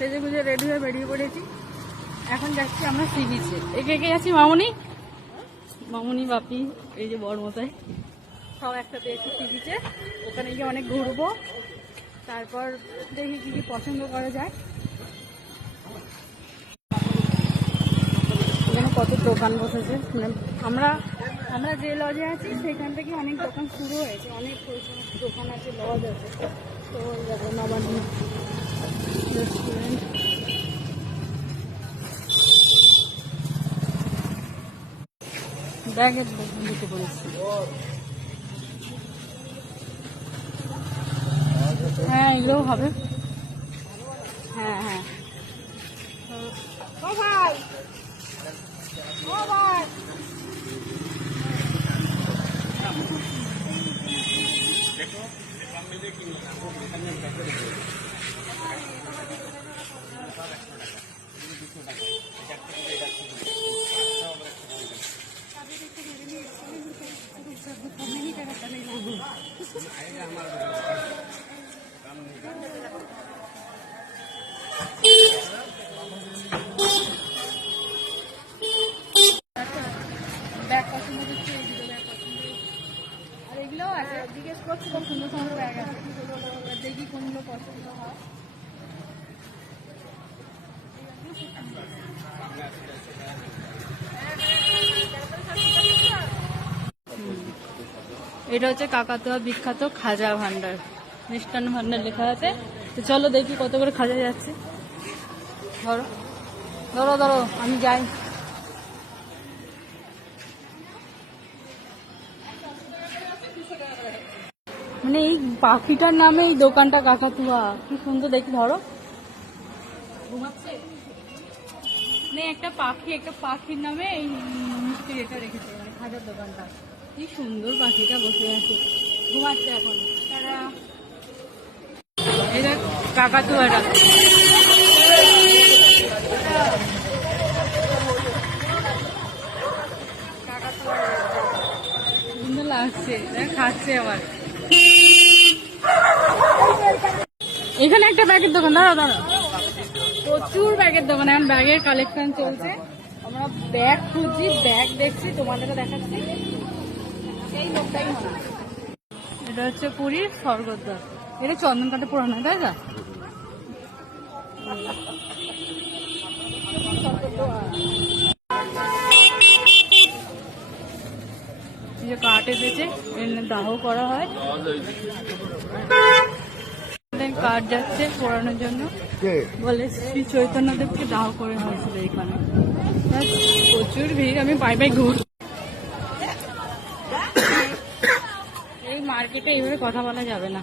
সেজে গুজে রেডি হয়ে বেরিয়ে পড়েছি। এখন যাচ্ছি আমরা সি বিচে। একে একে যাচ্ছি মামুনি, মামুনি, বাপি, এই যে বড়মশাই, সব একসাথে একটু সি বিচে। ওখানে গিয়ে অনেক ঘুরবো, তারপর দেখি কি কি পছন্দ করা যায়। এখানে কত দোকান বসেছে, মানে আমরা যে লজে আছি সেখান থেকে অনেক দোকান শুরু হয়েছে, অনেক দোকান আছে, লজ আছে। তো নবান্ন রেস্টুরেন্ট, ব্যাগের দোকান দিতে বলেছি। হ্যাঁ এগুলোও হবে। হ্যাঁ হ্যাঁ ও ভাই, ও ভাই, ব্যাগ পছন্দ করছি, এইদিকে ব্যাগ পছন্দ। আর এগুলোও আছে, জিজ্ঞেস করছি, খুব সুন্দর সুন্দর ব্যাগ আছে, দেখি কোনগুলো পছন্দ হয়। এটা হচ্ছে কাকাতুয়া বিখ্যাত খাজা ভান্ডার, মিষ্টান্ন ভান্ডার লেখা আছে। তো চলো দেখি কত করে খাজা যাচ্ছে। ধরো ধরো ধরো, আমি যাই। মানে এই পাখিটার নামে এই দোকানটা কাকাতুয়া, কি সুন্দর দেখি। ধরো, ঘুমাচ্ছে মানে একটা পাখির নামে এই মিষ্টির এটা রেখেছে, মানে খাজার দোকানটা। কি সুন্দর পাখিটা বসে আছে, ঘুমাচ্ছে এখন। তারা এই দেখ কাকাতুয়াটা, সুন্দর লাগছে, খাচ্ছে আবার। এখানে একটা ব্যাগের দোকান, দাঁড়াও দাঁড়াও, প্রচুর ব্যাগের দোকান, এখন ব্যাগের কালেকশন চলছে। আমরা ব্যাগ খুঁজছি, ব্যাগ দেখছি, তোমাদেরকে দেখাচ্ছি। এই লোকটাই মনে হয়। এটা হচ্ছে পুরীর স্বর্গদ্বার, এটা চন্দনকাঠে পুরানো, তাই না? যে কাঠ এসেছে, দাহ করা হয়, কাঠ যাচ্ছে পোড়ানোর জন্য। বলে শ্রী চৈতন্যদেবকে দাহ করে হয়েছিল এখানে। প্রচুর ভিড়, আমি পাই ঘুর। এই মার্কেটে এইভাবে কথা বলা যাবে না।